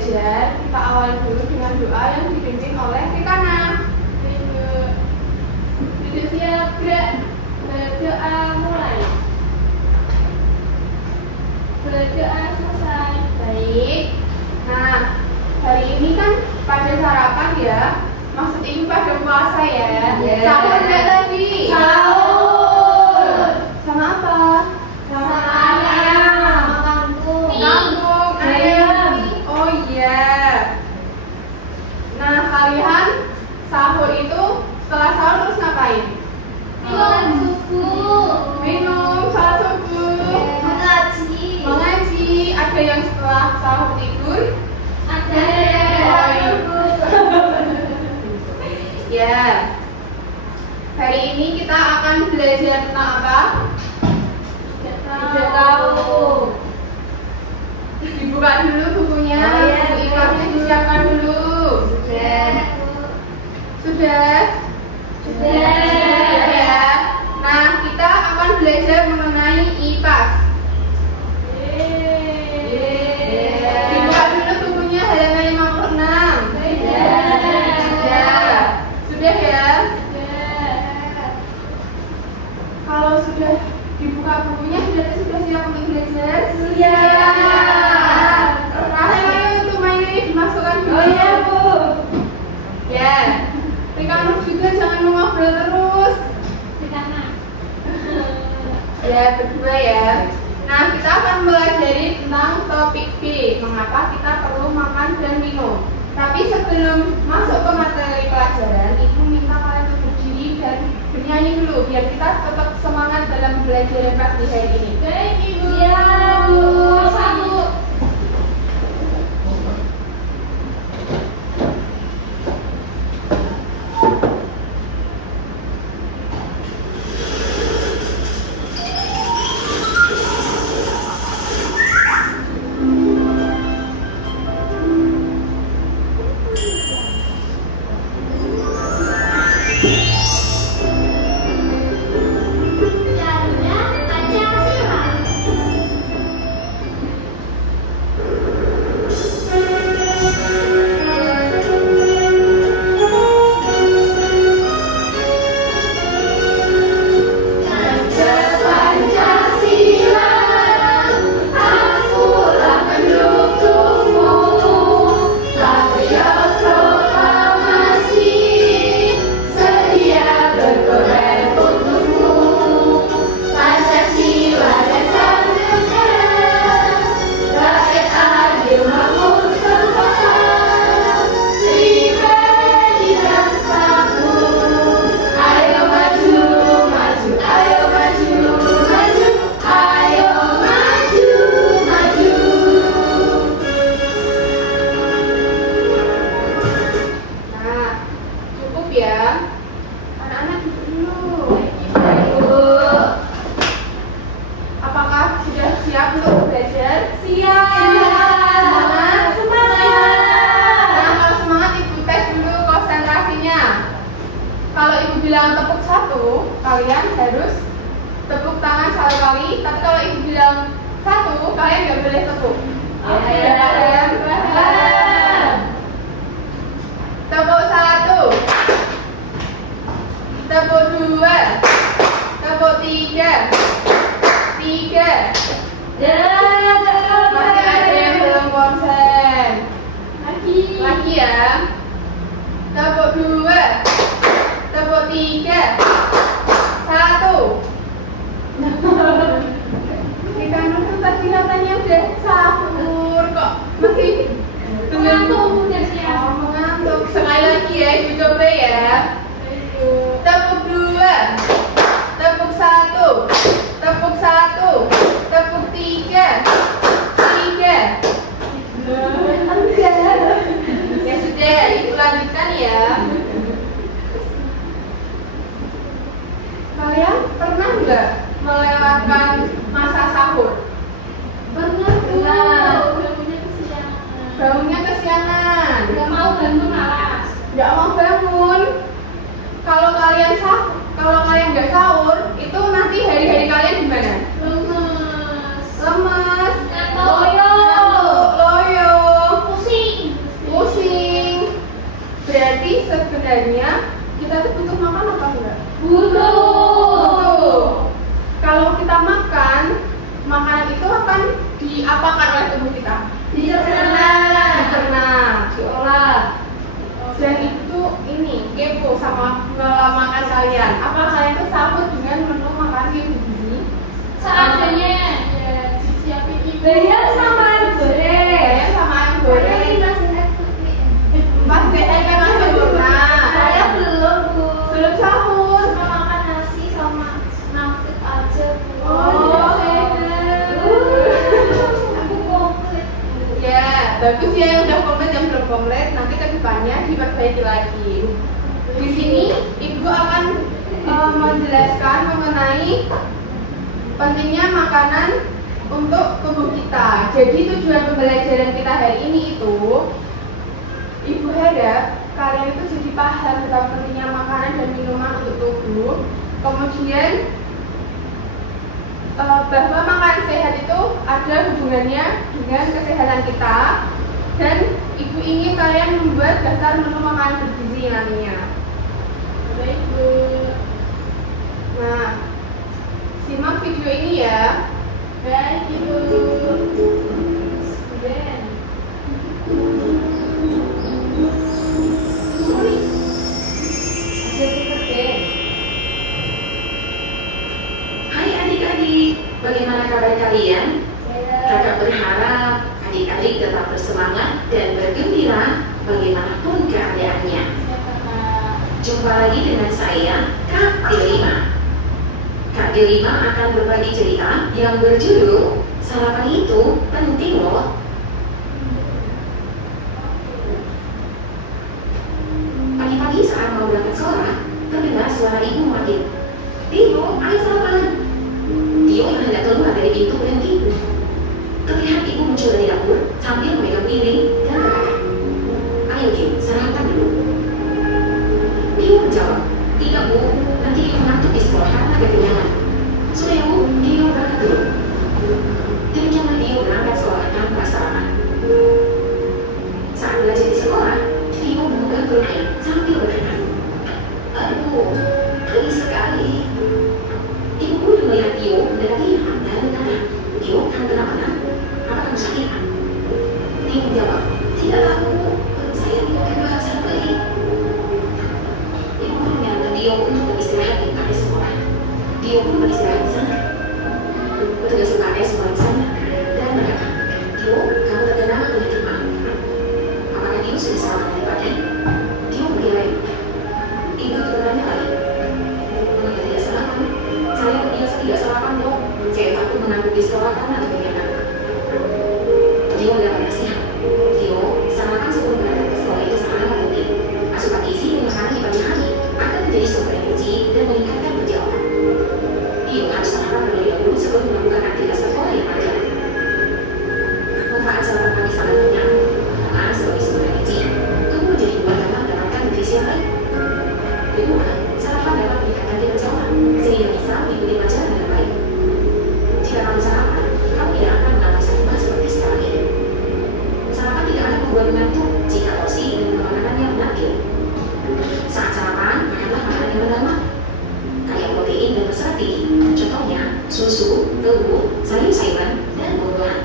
belajar, kita awali dulu dengan doa yang dipimpin oleh Rikana. Sudah siap, gerak. Berdoa mulai. Berdoa selesai. Baik. Nah, hari ini kan pada sarapan ya. Maksud ibu pada puasa ya. Yeah. Sahur nggak tadi? Sahur. Sama apa? Sama ayam. Sama kangkung. Kangkung, ayam. Oh iya. Nah, kalian sahur itu setelah sahur terus ngapain? Sholat subuh. Minum, sholat subuh. Mengaji. Mengaji. Ada yang setelah sahur tidur? Ada yang Ya. Hari ini kita akan belajar tentang apa? Tidak tahu. Dibuka dulu bukunya. Oh, iya. Buku IPA-nya disiapkan dulu. Sudah. Sudah? Sudah. Ya. Nah, kita akan belajar mengenai IPAS. Dibuka dulu bukunya halaman 56. Sudah ya? Kalau sudah dibuka bukunya berarti sudah siap untuk belajar? Siap. Rahel, ayo untuk mainnya dimasukkan dulu. Oh iya, Bu. Ya. Rikana juga jangan mengobrol terus. Ya, berdua ya. Nah, kita akan pelajari tentang topik B. Mengapa kita perlu makan dan minum. Tapi sebelum masuk ke materi pelajaran, Ibu minta kalian untuk berdiri dan bernyanyi dulu biar kita tetap semangat dalam belajar pagi hari ini. Baik, Ibu. Siap, Bu. Satu. bilang tepuk satu, kalian harus tepuk tangan satu kali. Tapi kalau ibu bilang satu, kalian nggak boleh tepuk. Oke. Ya, kalian paham? Tepuk satu, tepuk dua, tepuk tiga, tiga. Masih ada yang belum konsen. Lagi ya. Tepuk dua, tepuk tiga, satu. Kita nunggu tadi katanya udah sahur kok masih Mengantuk udah siap. mengantuk. Sekali lagi ya, ibu coba ya. Tepuk dua, tepuk satu, tepuk satu, tepuk tiga, tiga. Ya sudah, ibu lanjutkan ya. Kalian pernah nggak melewatkan masa sahur? Pernah Bu. Bangunnya kesiangan. Gak mau bangun malas. Nggak mau bangun. Kalau kalian nggak sahur, itu nanti hari-hari kalian gimana? Lemes. Lemes, Loyo. loyo, Pusing. kita makan, makanan itu akan diapakan oleh tubuh kita? Dicerna. Diolah. Dan itu ini kepo sama makan kalian. Apa kalian tuh sambut dengan menu makan yang begini? Seadanya ya disiapin ibu. Bayar sama ayam goreng. Empat sehat kan masih sempurna. Saya belum, Bu. Belum sahur. Cuma makan nasi sama nangkep aja, Bu. Oh, Aku komplit. ya, bagus ya yang udah komplit, yang belum komplit nanti ke depannya diperbaiki lagi. Di sini Ibu akan menjelaskan mengenai pentingnya makanan untuk tubuh kita. Jadi tujuan pembelajaran kita hari ini itu Ibu harap kalian itu jadi paham tentang pentingnya makanan dan minuman untuk tubuh. Kemudian bahwa makan sehat itu ada hubungannya dengan kesehatan kita, dan Ibu ingin kalian membuat daftar menu makanan bergizi nantinya. Baik, Bu. Nah, simak video ini ya. Baik, Ibu. Ben. Hai adik-adik, bagaimana kabar kalian? Kakak berharap adik-adik tetap bersemangat dan bergembira bagaimanapun keadaannya. Jumpa lagi dengan saya, Kak Delima. Kak Delima akan berbagi cerita yang berjudul Sarapan itu penting loh. Pagi-pagi saat mau berangkat sekolah, terdengar suara ibu memanggil, "Tio, ayo sarapan." Tio yang hendak keluar dari pintu berhenti. Terlihat ibu muncul dari dapur sambil memegang piring dan berkata, "Ayo Tio, sarapan dulu." Tio menjawab, "Tidak Bu, nanti ibu ngantuk di sekolah karena kekenyangan." "Sudah ya Bu, Tio berangkat dulu." Demikianlah Tio berangkat sekolah tanpa sarapan. Saat belajar di sekolah, Tio memegang perutnya sambil berkata, "Aduh, geli sekali." Ibu pun melihat Tio mendekatinya dan bertanya, "Tio, kamu kenapa nak? Apa kamu sakit?" Tio menjawab, "Tidak tahu, perut saya tiba-tiba merasa geli." Ibu pun menyarankan Tio untuk beristirahat di UKS sekolah. Tio pun beristirahat di sana. Petugas UKS melihat dan berkata, "Tio, kamu terkena penyakit mah. Apakah Tio sudah sarapan tadi pagi?" Tio mengelak. Ibu itu bertanya lagi, "Mengapa tidak sarapan? Saya biasa tidak sarapan dong. Saya takut mengantuk di sekolah karena kekenyangan." Tio mendapat nasihat. "Tio, sarapan sebelum berangkat ke sekolah itu sangat penting. Asupan gizi dan makanan di pagi hari akan menjadi sumber energi dan meningkatkan kerja otak. Tio harus sarapan terlebih dahulu sebelum melakukan aktivitas sekolah yang panjang." Manfaat sarapan pagi sangat banyak, karena sebagai sumber energi, kamu menjadi kuat karena mendapatkan nutrisi yang baik. Kedua, sarapan dapat meningkatkan kinerja otak, sehingga bisa mengikuti pelajaran dengan baik. Jika kamu sarapan, kamu tidak akan mengalami sakit seperti sekarang ini. Sarapan tidak akan membuat mengantuk jika porsi dan makanannya menakil. Saat sarapan, makanlah makanan yang berlemak, kaya protein dan berserat tinggi. Contohnya, susu, telur, sayur-sayuran, dan buah-buahan.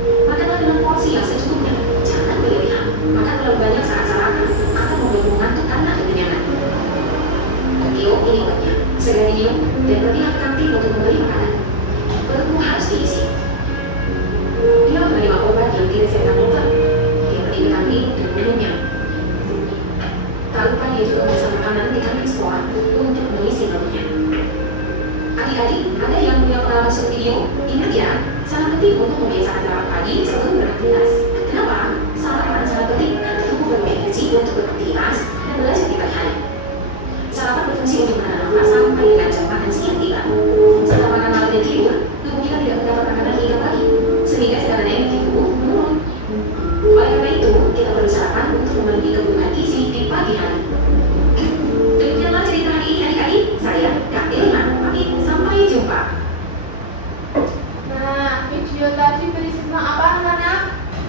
Makanlah dengan porsi yang secukupnya, jangan berlebihan. Makan terlalu banyak saat sarapan akan membuat mengantuk karena kekenyangan. Tio ini obatnya, segera diminum dan pergi ke kantin untuk membeli makanan. Perutmu harus diisi. Dia menerima obat yang diresepkan dokter. Dia pergi ke kantin dan minumnya. Tak lupa dia juga memesan makanan di kantin sekolah untuk mengisi perutnya. Adik-adik, ada yang punya pengalaman seperti Tio? Ingat ya, sangat penting untuk membiasakan sarapan pagi sebelum beraktivitas. Kenapa? Sarapan sangat penting karena tubuh perlu energi untuk beraktivitas dan belajar di pagi hari. Sarapan berfungsi untuk menahan nafas sampai dengan jam makan siang tiba. Setelah makan malam dan tidur, tubuh kita tidak mendapat makanan hingga pagi, sehingga cadangan energi tubuh menurun. Oleh karena itu, kita perlu sarapan untuk memenuhi kebutuhan gizi di pagi hari. Demikianlah cerita hari ini adik-adik. Saya Kak Delima, pamit. Sampai jumpa. Nah, video tadi berisi tentang apa namanya?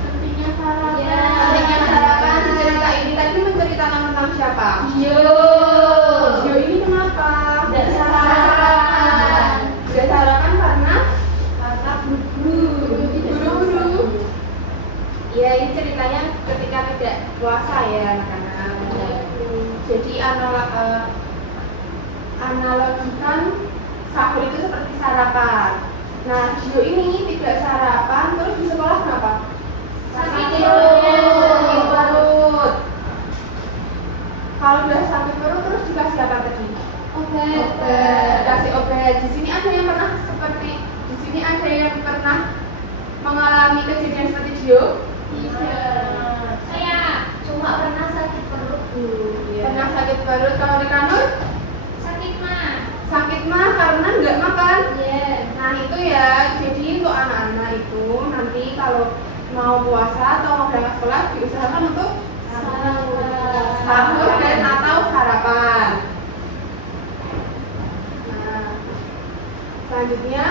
Pentingnya sarapan. Pentingnya sarapan. Cerita ini tadi menceritakan tentang siapa? Yo. Gio ini kenapa? Tidak menganalogikan sahur itu seperti sarapan. Nah, Gio ini tidak sarapan, terus di sekolah kenapa? Sakit Sakit perut. Kalau udah sakit perut terus dikasih apa tadi? Obat. Kasih obat. Di sini ada yang pernah mengalami kejadian seperti Gio? Tidak. Saya cuma pernah sakit perut dulu. Pernah sakit perut. Kalau di Kanur? Sakit mah. Sakit mah karena nggak makan. Iya. Nah itu ya, jadi untuk anak-anak itu nanti kalau mau puasa atau mau berangkat sekolah diusahakan untuk sahur dan atau sarapan. Nah, selanjutnya,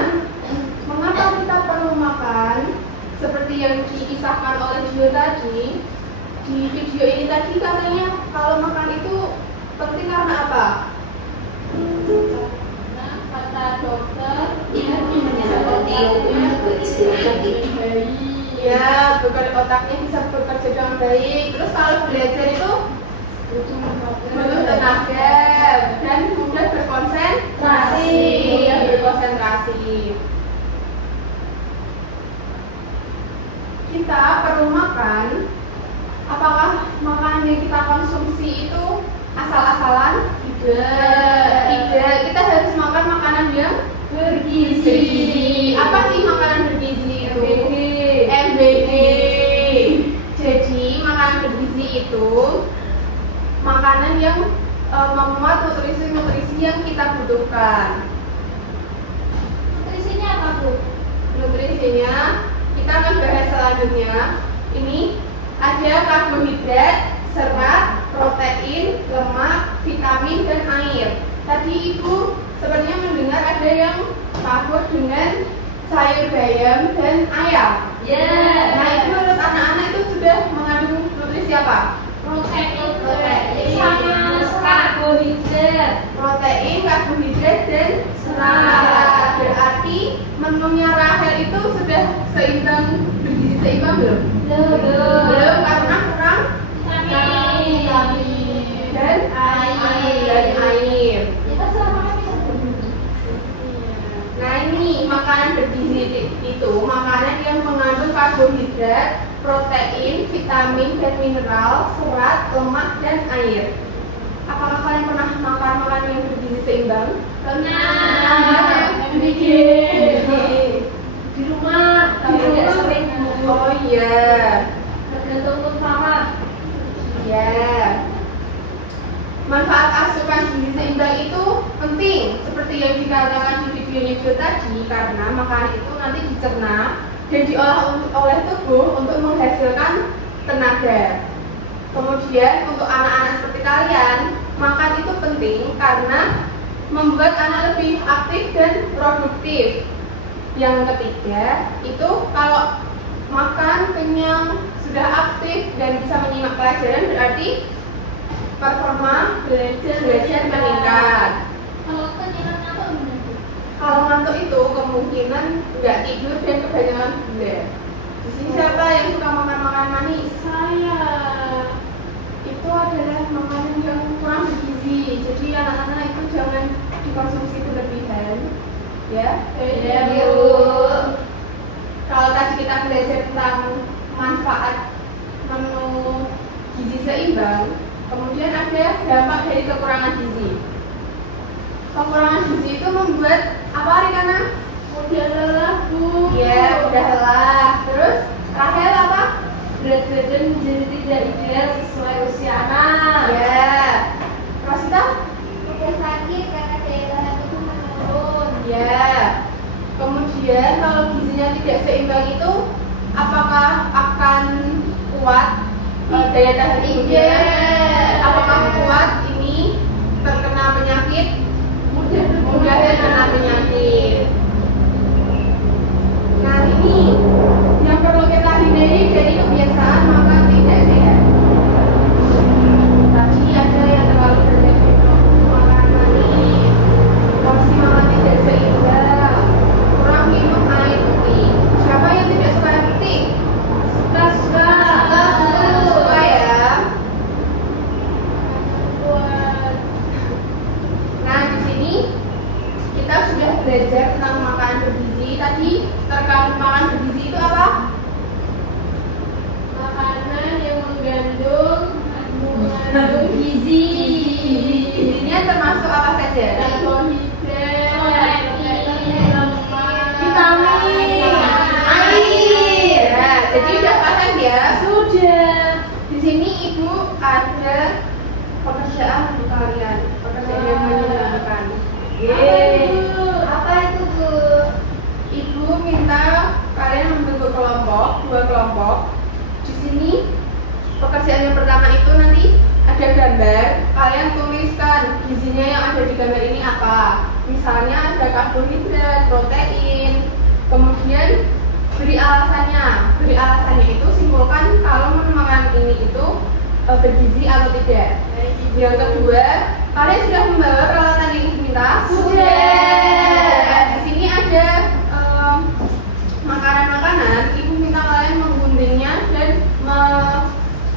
mengapa kita perlu makan? Seperti yang dikisahkan oleh Gio tadi, di video ini tadi katanya kalau makan itu penting karena apa? Nah, kata dokter, Dia menyarankan Theo untuk beristirahat di Ya, otaknya bisa bekerja dengan baik. Terus kalau belajar itu butuh tenaga dan mudah berkonsentrasi. Kita perlu makan. Apakah makanan yang kita konsumsi itu asal-asalan? Tidak. Kita harus makan makanan yang bergizi. Apa sih makanan bergizi itu? MBG. Jadi makanan bergizi itu makanan yang memuat nutrisi-nutrisi yang kita butuhkan. nutrisinya apa, Bu? Nutrisinya kita akan bahas selanjutnya. Ini ada karbohidrat, serat, protein, lemak, vitamin, dan air. Tadi Ibu sepertinya mendengar ada yang sahur dengan sayur bayam dan ayam. Nah itu menurut anak-anak itu sudah mengandung nutrisi apa? Protein sama karbohidrat. Protein, karbohidrat, dan serat. Berarti menunya Rahel itu sudah seimbang, bergizi seimbang belum? Belum karena kurang vitamin dan air. Nah ini makanan bergizi itu makanan yang mengandung karbohidrat, protein, vitamin dan mineral, serat, lemak dan air. Apakah kalian pernah makan makanan yang bergizi seimbang? Pernah. Di rumah, tapi tidak sering. Oh iya. Tergantung utama. Ya. Manfaat asupan gizi seimbang itu penting, seperti yang dikatakan di videonya Gio tadi, karena makanan itu nanti dicerna dan diolah oleh tubuh untuk menghasilkan tenaga. Kemudian untuk anak-anak seperti kalian, makan itu penting karena membuat anak lebih aktif dan produktif. Yang ketiga, itu kalau makan kenyang, sudah aktif dan bisa menyimak pelajaran berarti performa belajar meningkat. Kalau kenyang apa menurut? Kalau ngantuk itu kemungkinan nggak tidur dan kebanyakan gula. Di sini siapa yang suka makan manis? Saya. Itu adalah makanan yang kurang bergizi. Jadi anak-anak itu jangan dikonsumsi berlebihan, ya. Iya, Bu. Kalau tadi kita belajar tentang manfaat menu gizi seimbang, kemudian ada dampak dari kekurangan gizi. Kekurangan gizi itu membuat apa, Rikana? Udah lelah, Bu. Ya, udah lelah. Terus Rahel apa? Berat badan menjadi tidak ideal sesuai usia anak. Ya. Rosita? Udah sakit karena daya tahan tubuh menurun. Ya. Kemudian kalau gizinya tidak seimbang itu apakah akan kuat daya tahan tubuhnya? Apakah kuat ini terkena penyakit? Mudah terkena penyakit. Nah ini yang perlu kita hindari dari kebiasaan makan tidak sehat. Tadi ada yang terlalu banyak makan manis, porsi makan tidak seimbang, kurang minum air putih. Siapa yang tidak suka air putih? Suka ya. Nah di sini tadi terkandung makan bergizi itu apa? Makanan yang mengandung gizi. Gizinya termasuk apa saja? Karbohidrat, Vitamin, air. Nah, jadi udah paham ya? Sudah. Di sini ibu ada pekerjaan untuk kalian, pekerjaan yang menyenangkan. Apa itu, Bu? Ibu minta kalian membentuk kelompok, 2 kelompok. Di sini pekerjaan yang pertama itu nanti ada gambar, kalian tuliskan gizinya yang ada di gambar ini apa. Misalnya ada karbohidrat, protein, kemudian beri alasannya. Beri alasannya itu simpulkan kalau makan ini itu bergizi atau tidak. Yang kedua, kalian sudah membawa peralatan yang ibu minta? Sudah. Di sini ada makanan-makanan. Ibu minta kalian mengguntingnya dan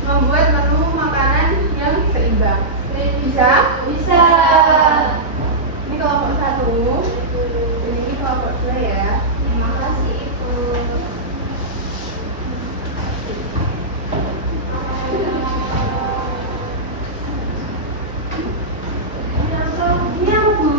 membuat menu makanan yang seimbang. Bisa? Bisa. Ini kelompok 1, dan ini kelompok 2 ya. Terima kasih, Ibu. Ini apa, Bu?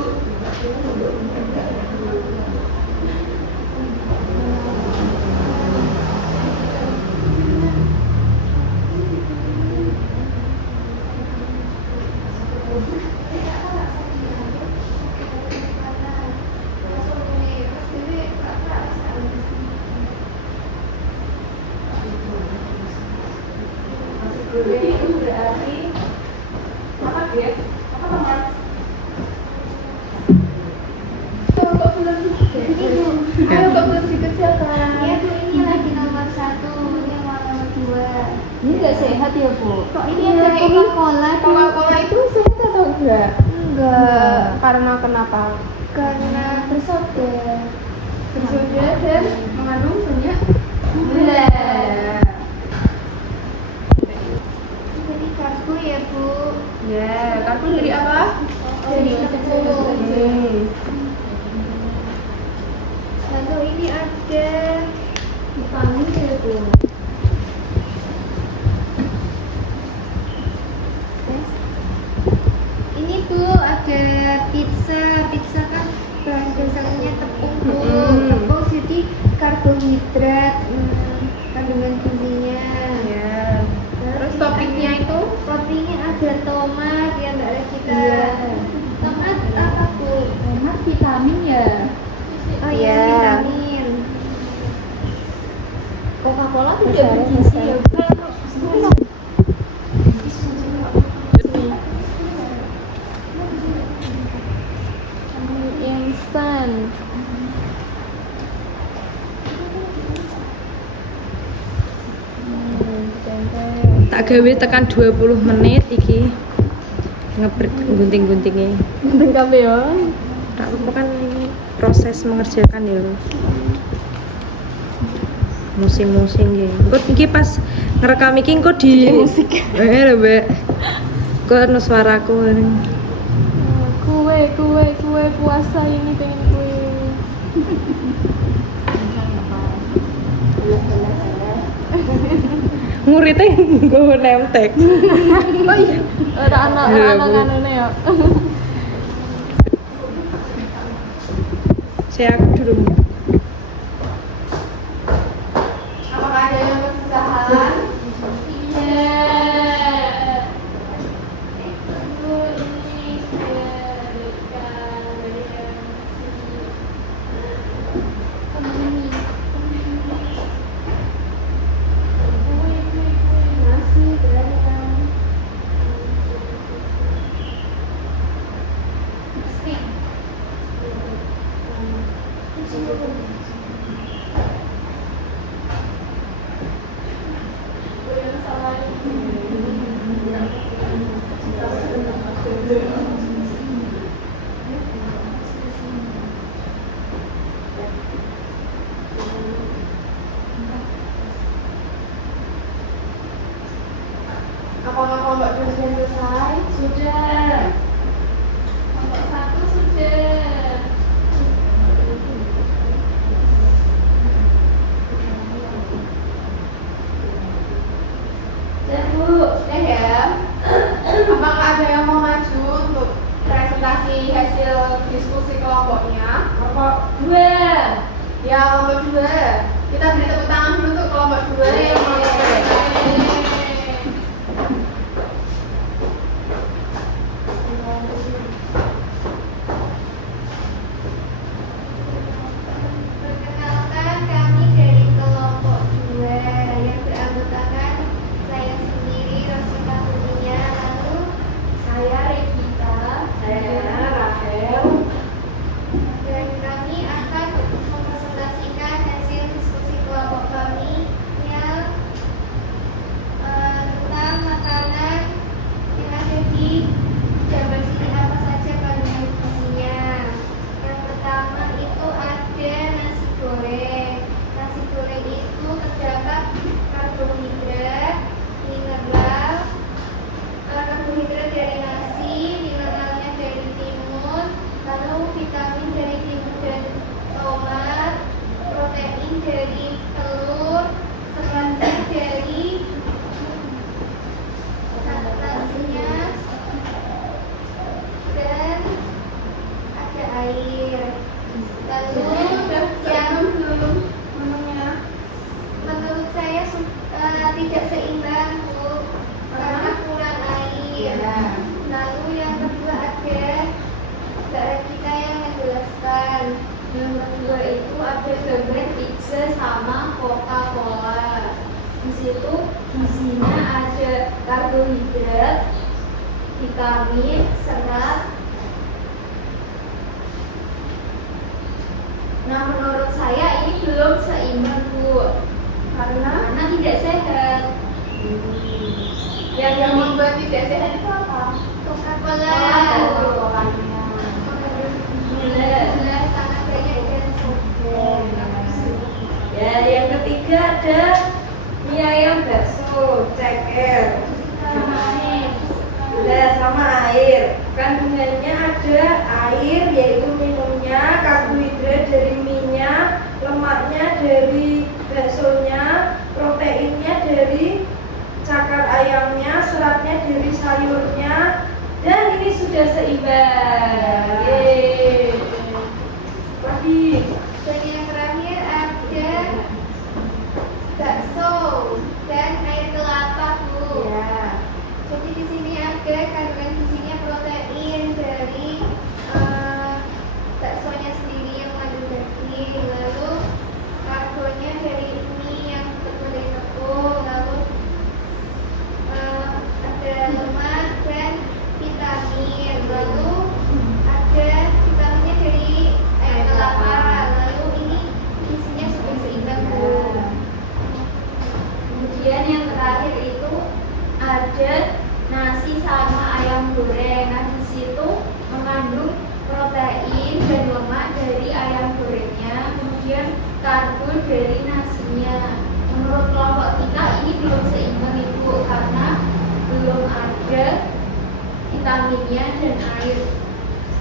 Itu berarti apa dia? Apa teman? Kok belum dikerjakan? Ayo kok belum dikerjakan? Iya, Bu, ini lagi nomor 1, ini yang nomor 2. Ini nggak sehat ya, Bu? Kok ini ada Coca-Cola? Coca-Cola itu sehat atau enggak? Enggak. Karena kenapa? Karena bersoda. Bersoda dan mengandung banyak gula. Jadi karbo ya, Bu. Ya, karbo dari apa? Dari tepung. Hmm. Lalu ini ada Vitamin ya, Bu? ini, Bu, ada pizza. Pizza kan bahan dasarnya tepung, Bu. Mm-mm. Tepung jadi karbohidrat, kandungan gizinya. Ya. Terus topiknya itu? Toppingnya ada tomat, ya enggak ada kita. Iya. Tomat apa, Bu? Tomat vitamin ya? Oh Iya. iya, vitamin. Coca-Cola tidak bergizi ya, Bu? Instan. Tak gawe tekan 20 menit iki gunting-guntingnya. Penting kabeh ya. Tak apa kan ini proses mengerjakan ya. Musing-musing ya. Kok iki pas ngerekam iki kok di musik. Lho, Mbak. Kok ono suaraku ini. Kue puasa ini pengen kue. Muridnya gue nemtek. Oh iya. Ora anak kanune ya. Saya aku dulu. Apakah ada yang kesusahan? Iya. Bu, ini saya berikan Masih berani. Apakah kelompok 2 sudah selesai? Sudah. Kelompok 1 sudah. Ya, kelompok 2. Kita beri tepuk tangan dulu untuk kelompok 2 yang Perkenalkan, kami dari kelompok 2 yang beranggotakan saya sendiri, Rosita Kurnia, lalu saya Regita, saya Rahel. dan kami akan mempresentasikan hasil diskusi kelompok kami yang tentang makanan yang ada di gambar sini apa saja kandungan gizinya. Yang pertama itu ada nasi goreng. Nasi goreng itu terdapat karbohidrat, mineral, karbohidrat dari nasi, mineralnya dari timun, lalu vitamin dari timun dan tomat, protein dari telur, seratnya dari nasinya, dan ada air. Lalu Sudah yang belum menunya? menurut saya tidak seimbang, Bu, karena kurang air. Ya. Lalu yang kedua ada Mbak Regita yang menjelaskan. Yang kedua itu ada gambar pizza sama Coca-Cola. Di situ gizinya ada karbohidrat, vitamin, serat. Nah, menurut saya ini belum seimbang, Bu, karena tidak sehat. Yang membuat tidak sehat itu apa? Coca-Cola. Coca-Colanya. Gula sangat banyak dan soda. Ya, yang ketiga ada mie ayam bakso, ceker. Udah sama air. Kandungannya ada air yaitu minumnya, karbohidrat dari minyak, lemaknya dari baksonya, proteinnya dari cakar ayamnya, seratnya dari sayurnya, dan ini sudah seimbang. Yeay. Lagi. Dan yang terakhir ada bakso dan air kelapa, Bu. Ya. Jadi di sini ada kandungan gizinya protein dari baksonya sendiri yang mengandung daging, lalu karbonnya dari mie yang terbuat dari tepung, lalu ada lemak dan vitamin, lalu ada vitaminnya dari air kelapa, lalu ini gizinya sudah seimbang, Bu. Kemudian yang terakhir itu ada nasi sama ayam goreng. Nah, di situ mengandung protein dan lemak dari ayam gorengnya, kemudian karbo dari nasinya. Menurut kelompok kita ini belum seimbang, Ibu, karena belum ada vitaminnya dan air.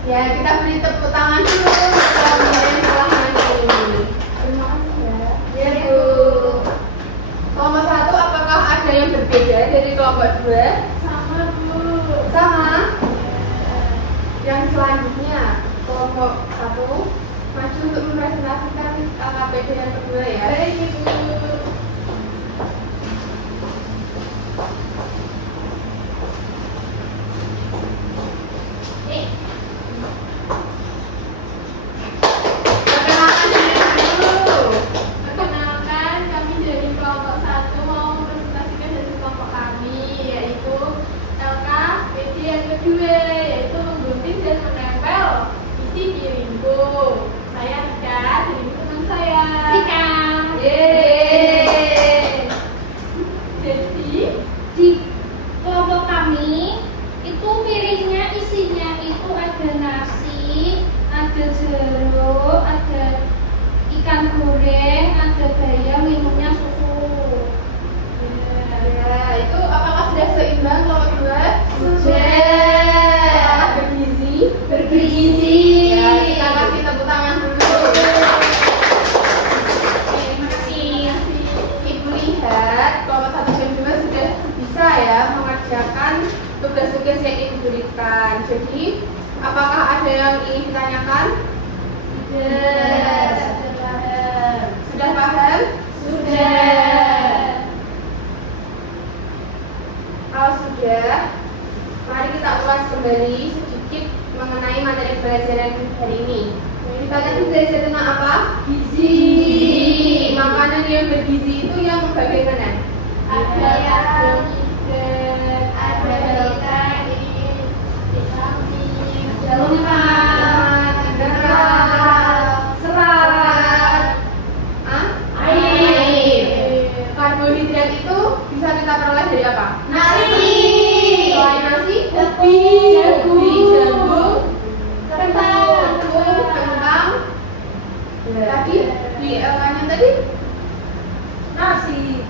Ya, kita beri tepuk tangan dulu untuk kelompok yang telah mandiri. Terima kasih ya. Ya, Bu. Kelompok 1 apakah ada yang berbeda dari kelompok 2? Sama, Bu. Sama. Yang selanjutnya kelompok 1 maju untuk mempresentasikan KKPD yang kedua ya. Baik, Ibu. Perkenalkan diri dulu. Perkenalkan, kami dari kelompok 1 mau mempresentasikan hasil kelompok kami, yaitu LKPD yang kedua, yaitu menggunting dan menempel isi piringku. Saya Rika, dan ini teman saya. Rika. Yeay. Jadi, Di kelompok kami itu piringnya isinya itu ada nasi, ada jeruk, ada ikan goreng, ada bayam, minumnya susu. Ya, itu apakah sudah seimbang kelompok 2? Sudah. Apakah bergizi? Bergizi. Ya, kita kasih tepuk tangan dulu. Terima kasih. Ibu lihat kelompok 1 dan 2 sudah bisa ya mengerjakan tugas-tugas yang ibu berikan. Jadi, apakah ada yang ingin ditanyakan? tidak. bergizi itu yang bagaimana? Ada yang hidden, ada vitamin, Lemak, mineral, serat, air. Karbohidrat itu bisa kita peroleh dari apa? nasi, Selain nasi, Tebu, jagung, kentang, kentang. Tadi di yang tadi Nasi.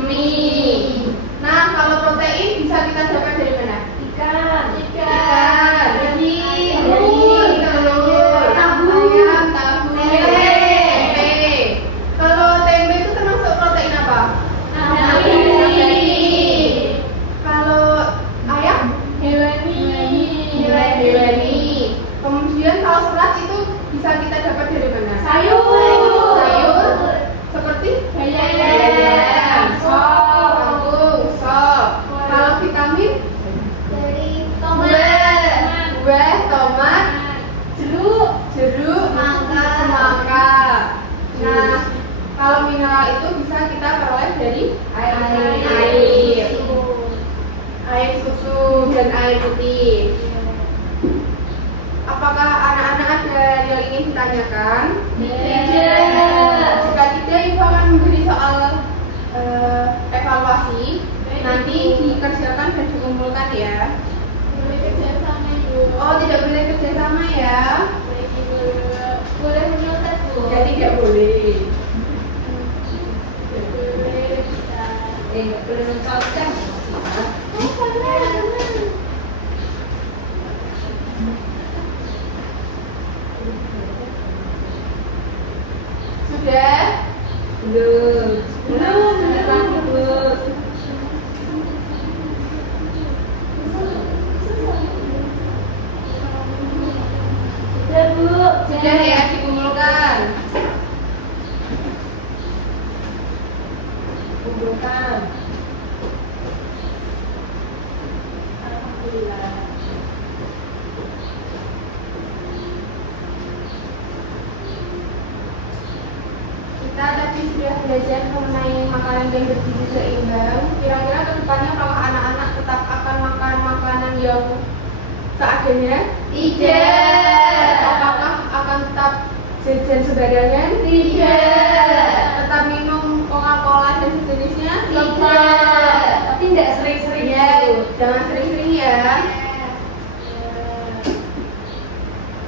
mie. Nah, kalau protein bisa kita dapat dari mana? Ikan. Ikan, daging, telur, tahu, ayam, tahu, tempe. tempe. Kalau tempe itu termasuk protein apa? nasi, Kalau ayam? hewani, Kemudian kalau serat itu bisa kita dapat dari mana? sayur, Seperti bayam, sop, kangkung, sop. Kalau vitamin, dari tomat, buah, tomat, jeruk, semangka. Nah, kalau mineral itu bisa kita peroleh dari air susu dan air putih. Apakah anak-anak ada yang ingin ditanyakan? Tidak. Jika tidak, ibu akan memberi soal evaluasi. Nanti dikerjakan dan dikumpulkan ya. boleh kerja sama ibu, Oh, tidak boleh kerjasama ya? boleh menyontek bu, Ya tidak boleh. boleh bisa. Nggak boleh mencontek. Sudah? Belum. Belum. Belum. Sudah bu, Sudah ya, dikumpulkan. Kumpulkan. Alhamdulillah. Kita tadi sudah belajar mengenai makanan yang bergizi seimbang. Kira-kira kedepannya apakah anak-anak tetap akan makan makanan yang seadanya? Tidak. Apakah akan tetap jajan sebarangan? Tidak. Tetap minum Coca-Cola dan sejenisnya? Tidak. Tapi tidak sering-sering Ya, gitu. jangan sering-sering ya.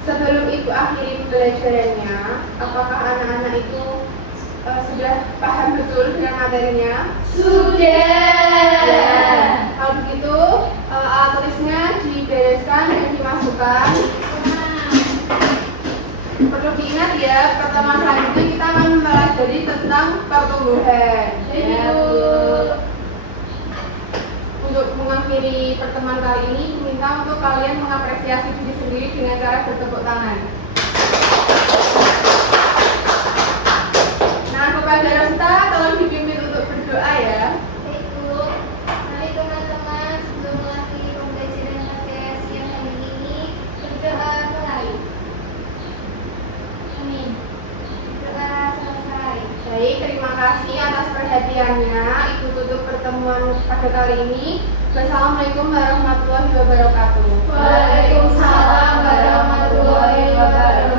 Sebelum ibu akhiri pembelajarannya, apakah anak-anak itu sudah paham betul dengan materinya? Sudah. Ya. Kalau begitu, alat tulisnya dibereskan dan dimasukkan. Perlu diingat ya, pertemuan selanjutnya kita akan mempelajari tentang pertumbuhan. Ya, Bu. Untuk mengakhiri pertemuan kali ini, minta untuk kalian mengapresiasi diri sendiri dengan cara bertepuk tangan. Nah, kepada Resta, tolong dipimpin untuk berdoa ya. Baik bu, mari teman-teman sebelum mengakhiri pembelajaran materi siang hari ini berdoa mulai. Amin. Berdoa selesai. Baik, terima kasih atas perhatiannya. Ibu tutup pertemuan pada kali ini. Wassalamualaikum warahmatullahi wabarakatuh. Waalaikumsalam warahmatullahi wabarakatuh.